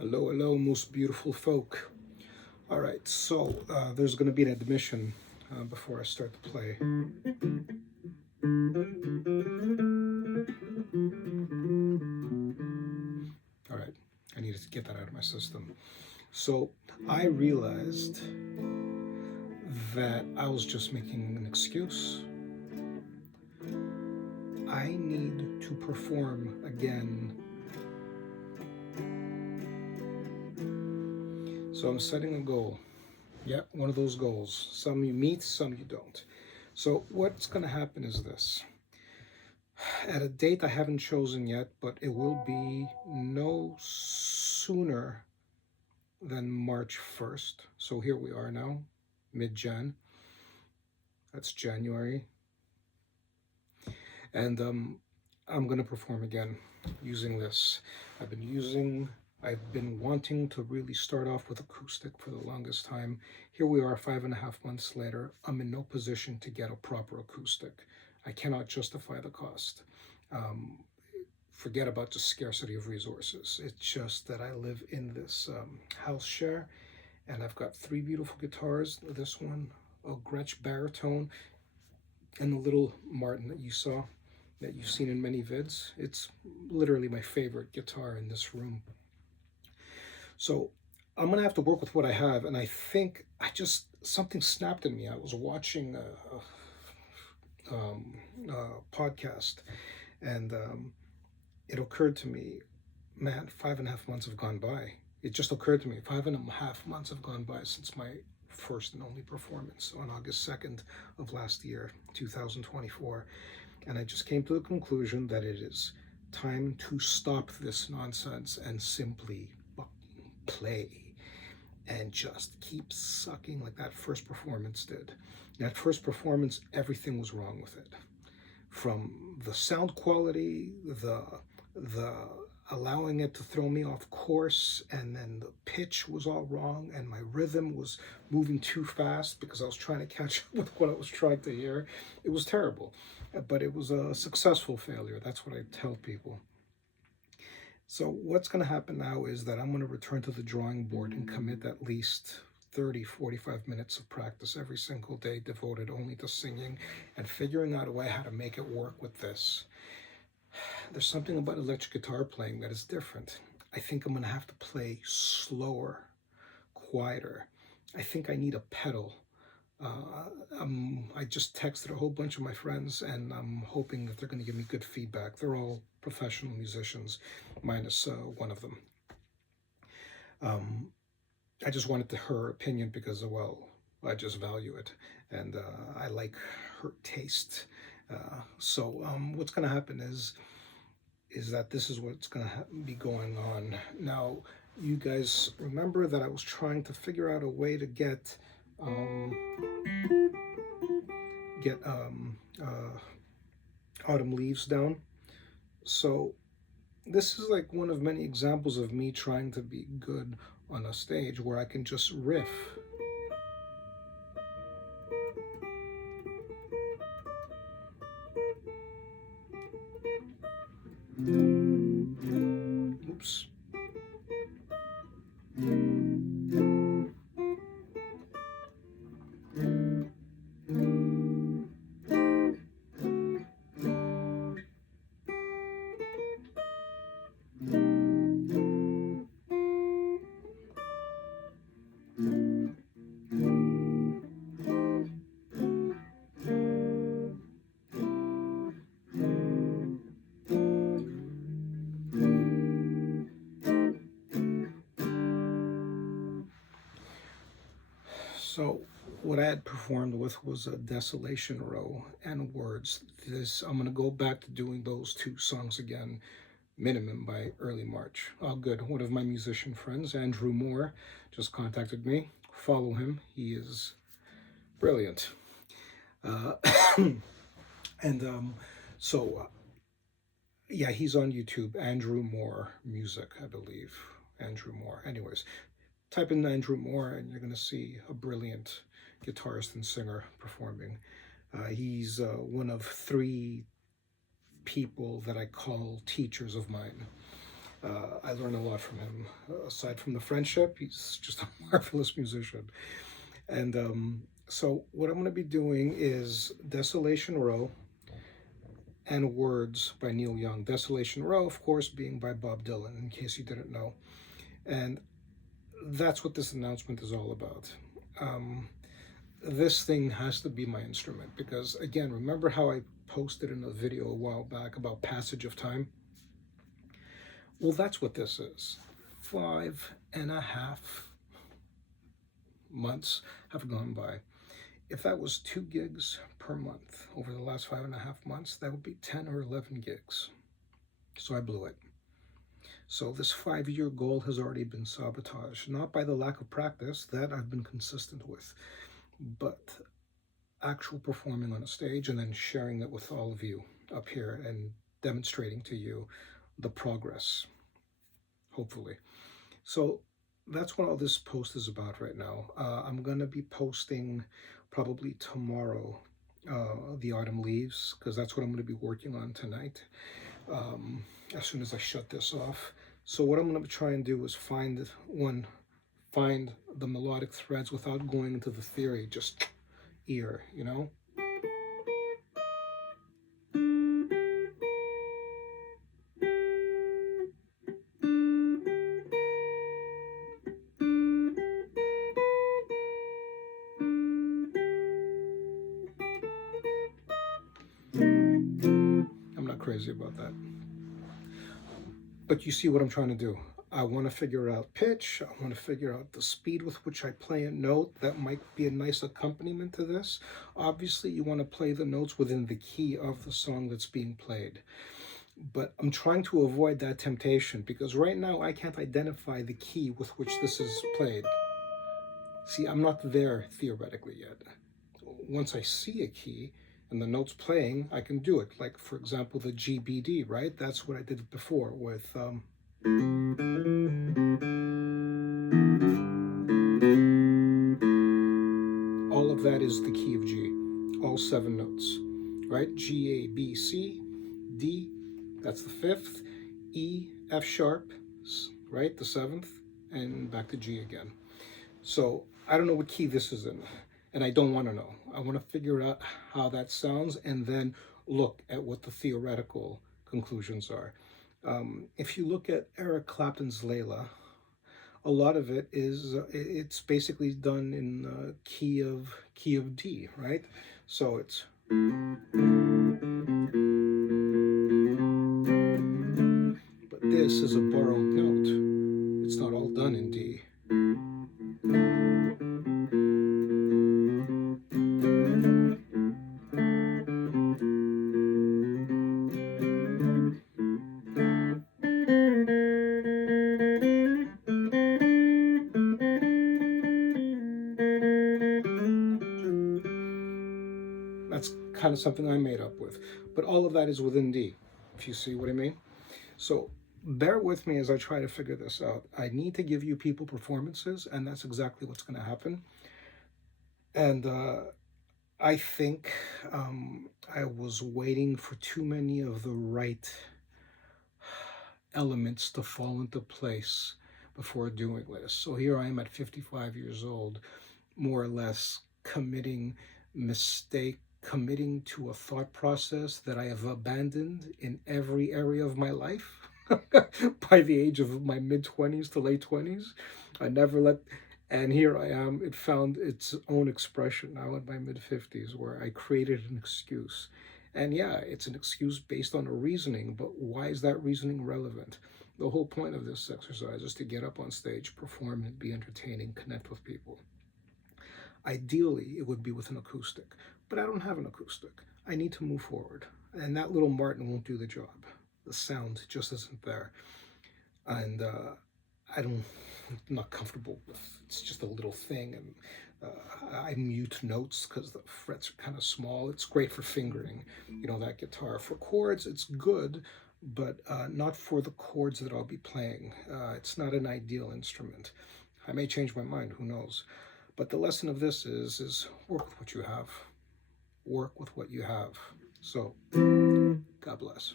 Hello, hello, most beautiful folk. All right, so there's going to be an admission before I start to play. All right, I needed to get that out of my system. So I realized that I was just making an excuse. I need to perform again. So I'm setting a goal. Yeah, one of those goals. Some you meet, some you don't. So what's going to happen is this. At a date I haven't chosen yet, but it will be no sooner than March 1st. So here we are now, mid-Jan. That's January. And I'm going to perform again using this. I've been wanting to really start off with acoustic for the longest time. Here we are 5.5 months later. I'm in no position to get a proper acoustic. I cannot justify the cost. Forget about the scarcity of resources. It's just that I live in this house share, and I've got three beautiful guitars. This one, a Gretsch baritone, and the little Martin that you've seen in many vids. It's literally my favorite guitar in this room. So I'm gonna have to work with what I have, and I think something snapped in me. I was watching a podcast, and it occurred to me, man, 5.5 months have gone by. It just occurred to me, 5.5 months have gone by since my first and only performance on August 2nd of last year, 2024. And I just came to the conclusion that it is time to stop this nonsense and simply play and just keep sucking like that first performance did. That first performance, everything was wrong with it. From the sound quality, the allowing it to throw me off course, and then the pitch was all wrong, and my rhythm was moving too fast because I was trying to catch up with what I was trying to hear. It was terrible, but it was a successful failure. That's what I tell people. So what's going to happen now is that I'm going to return to the drawing board and commit at least 30-45 minutes of practice every single day devoted only to singing and figuring out a way how to make it work with this. There's something about electric guitar playing that is different. I think I'm going to have to play slower, quieter. I think I need a pedal. I just texted a whole bunch of my friends, and I'm hoping that they're going to give me good feedback. They're all professional musicians, minus one of them. I just wanted her opinion because, well, I just value it, and I like her taste. So what's going to happen is that this is what's going to be going on. Now, you guys remember that I was trying to figure out a way to get Autumn Leaves down. So this is like one of many examples of me trying to be good on a stage where I can just riff. Oops. So what I had performed with was a Desolation Row and Words. I'm going to go back to doing those two songs again, minimum by early March. Oh, good. One of my musician friends, Andrew Moore, just contacted me. Follow him. He is brilliant. And yeah, he's on YouTube. Andrew Moore Music, I believe. Andrew Moore. Anyways, type in Andrew Moore and you're going to see a brilliant guitarist and singer performing. He's one of three people that I call teachers of mine. I learn a lot from him. Aside from the friendship, he's just a marvelous musician. And so, what I'm going to be doing is Desolation Row and Words by Neil Young. Desolation Row, of course, being by Bob Dylan, in case you didn't know. And that's what this announcement is all about. Um, this thing has to be my instrument because, again, remember how I posted in a video a while back about passage of time? Well, that's what this is. 5.5 months have gone by. If that was 2 gigs per month over the last 5.5 months, that would be 10 or 11 gigs. So I blew it. So this 5-year goal has already been sabotaged, not by the lack of practice that I've been consistent with, but actual performing on a stage and then sharing it with all of you up here and demonstrating to you the progress, hopefully. So that's what all this post is about right now. I'm going to be posting probably tomorrow the autumn leaves, because that's what I'm going to be working on tonight as soon as I shut this off. So what I'm going to try and do is find the melodic threads without going into the theory, just ear, you know? I'm not crazy about that. But you see what I'm trying to do. I want to figure out pitch. I want to figure out the speed with which I play a note. That might be a nice accompaniment to this. Obviously, you want to play the notes within the key of the song that's being played. But I'm trying to avoid that temptation because right now I can't identify the key with which this is played. See, I'm not there theoretically yet. Once I see a key and the note's playing, I can do it. Like, for example, the GBD, right? That's what I did before with... all of that is the key of G, all 7 notes, right? G, A, B, C, D, that's the 5th, E, F sharp, right? The 7th, and back to G again. So I don't know what key this is in, and I don't want to know. I want to figure out how that sounds and then look at what the theoretical conclusions are. If you look at Eric Clapton's Layla, a lot of it is it's basically done in key of D, right? So it's, but this is a borrowed note. It's not all done in D. That's kind of something I made up with. But all of that is within D, if you see what I mean. So bear with me as I try to figure this out. I need to give you people performances, and that's exactly what's going to happen. And I think I was waiting for too many of the right elements to fall into place before doing this. So here I am at 55 years old, more or less committing to a thought process that I have abandoned in every area of my life by the age of my mid-20s to late 20s. I never let, and here I am, it found its own expression now in my mid-50s where I created an excuse. And yeah, it's an excuse based on a reasoning, but why is that reasoning relevant? The whole point of this exercise is to get up on stage, perform, and be entertaining, connect with people. Ideally, it would be with an acoustic, but I don't have an acoustic. I need to move forward, and that little Martin won't do the job. The sound just isn't there, and I'm not comfortable with. It's just a little thing, and I mute notes because the frets are kind of small. It's great for fingering, that guitar. For chords, it's good, but not for the chords that I'll be playing. It's not an ideal instrument. I may change my mind, who knows? But the lesson of this is work with what you have. Work with what you have. So, God bless.